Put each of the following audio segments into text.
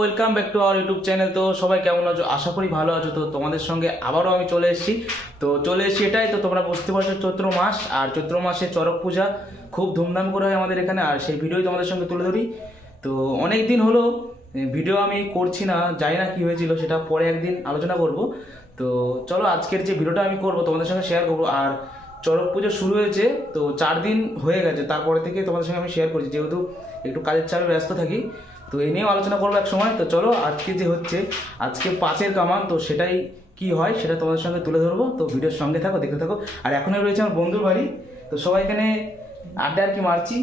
Welcome back to our YouTube channel তো সবাই কেমন আছো? আশা করি ভালো আছো। তো তোমাদের সঙ্গে আবারও আমি চলে এসেছি। তো চলে এসেছি এটাই, তো তোমরা বুঝতে পারছ চৈত্র মাস, আর চৈত্র মাসে চড়ক পূজা খুব ধুমধাম করে হয় আমাদের এখানে, আর সেই ভিডিওই তোমাদের সঙ্গে তুলে ধরি। তো অনেক দিন হলো ভিডিও আমি করছি না, জানি না কি হয়েছিল, সেটা পরে একদিন আলোচনা করব। তো চলো আজকের যে ভিডিওটা আমি করব, তোমাদের সঙ্গে শেয়ার করব। আর চড়ক পুজো শুরু হয়েছে, তো চার দিন হয়ে গেছে, তারপরে থেকে তোমাদের সঙ্গে আমি শেয়ার করছি। যেহেতু একটু কাজের চাপে ব্যস্ত থাকি তো এই নিয়েও আলোচনা করব এক সময়। তো চলো, আজকে যে হচ্ছে, আজকে পাঁচের কামান, তো সেটাই কি হয় সেটা তোমাদের সঙ্গে তুলে ধরবো। তো ভিডিওর সঙ্গে থাকো, দেখতে থাকো। আর এখনই রয়েছে আমার বন্ধুর বাড়ি। তো সবাই এখানে আড্ডা আর কি মারছি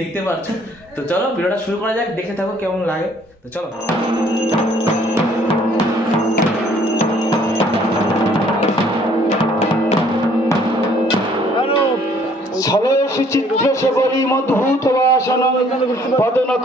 দেখতে পাচ্ছ। তো চলো, ভিডিওটা শুরু করা যাক, দেখে থাকো কেমন লাগে। তো চলো। সলয়সি চিত্র সেবরী মধুত বাসন পদনক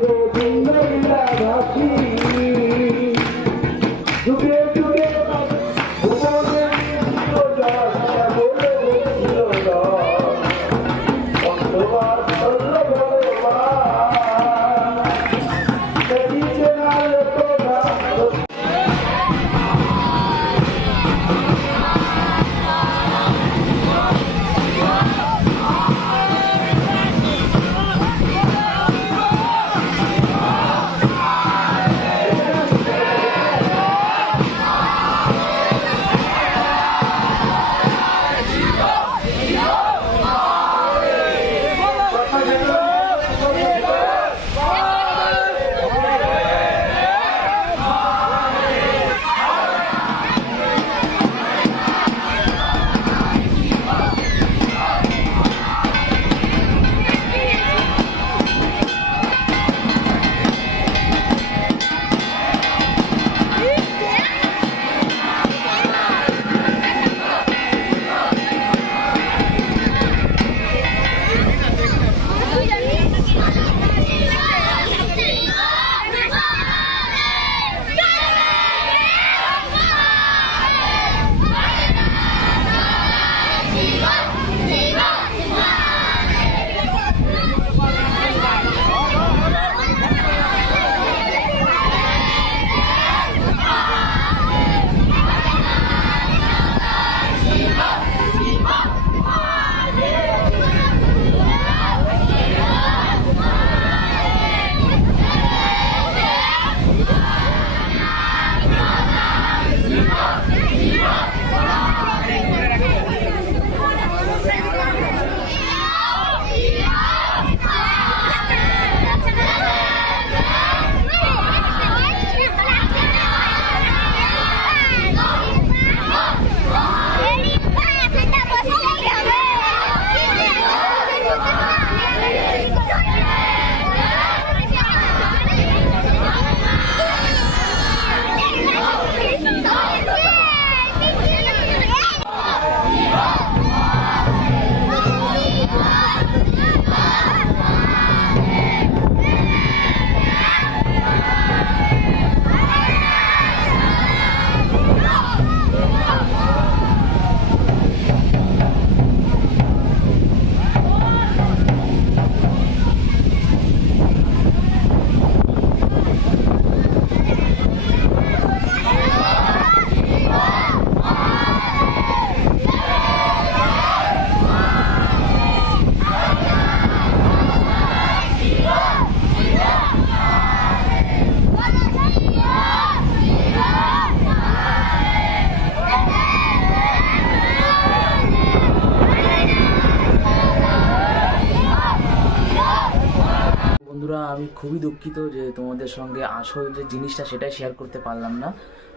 বন্ধুরা, আমি খুবই দুঃখিত যে তোমাদের সঙ্গে আসল যে জিনিসটা সেটাই শেয়ার করতে পারলাম না।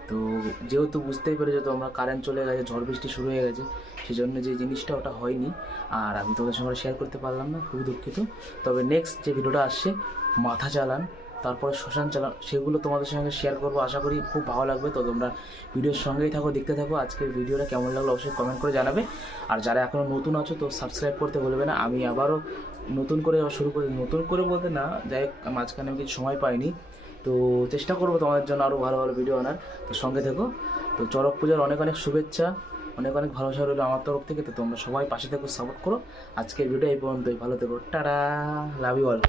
তো যেহেতু বুঝতেই পেরেছ তোমরা কারেন্ট চলে গেছে, ঝড় বৃষ্টি শুরু হয়ে গেছে সেই জন্য যে জিনিসটা ওটা হয়নি। আর আমি তোমাদের সঙ্গে শেয়ার করতে পারলাম না, খুবই দুঃখিত। তবে নেক্সট যে ভিডিওটা আসছে, মাথা চালান। তারপরে শ্মশান চালান সেগুলো তোমাদের সঙ্গে শেয়ার করব। আশা করি খুব ভালো লাগবে। তো তোমরা ভিডিওর সঙ্গেই থাকো, দেখতে থাকো। আজকের ভিডিওটা কেমন লাগল অবশ্যই কমেন্ট করে জানাবে। আর যারা এখনও নতুন আছো, তো সাবস্ক্রাইব করতে বলবে না। আমি আবারও নতুন করে শুরু করি নতুন করে বলতে না, যাই হোক, মাঝখানে আমি কিছু সময় পাইনি। তো চেষ্টা করব তোমাদের জন্য আরও ভালো ভালো ভিডিও আনার। তো সঙ্গে থেকো। তো চড়ক পূজার অনেক অনেক শুভেচ্ছা, অনেক অনেক ভালোবাসা রইল আমার তরফ থেকে। তো তোমরা সবাই পাশে থেকো সাপোর্ট করো। আজকের ভিডিও এই পর্যন্তই। ভালো থেকো। টাটা! Love you all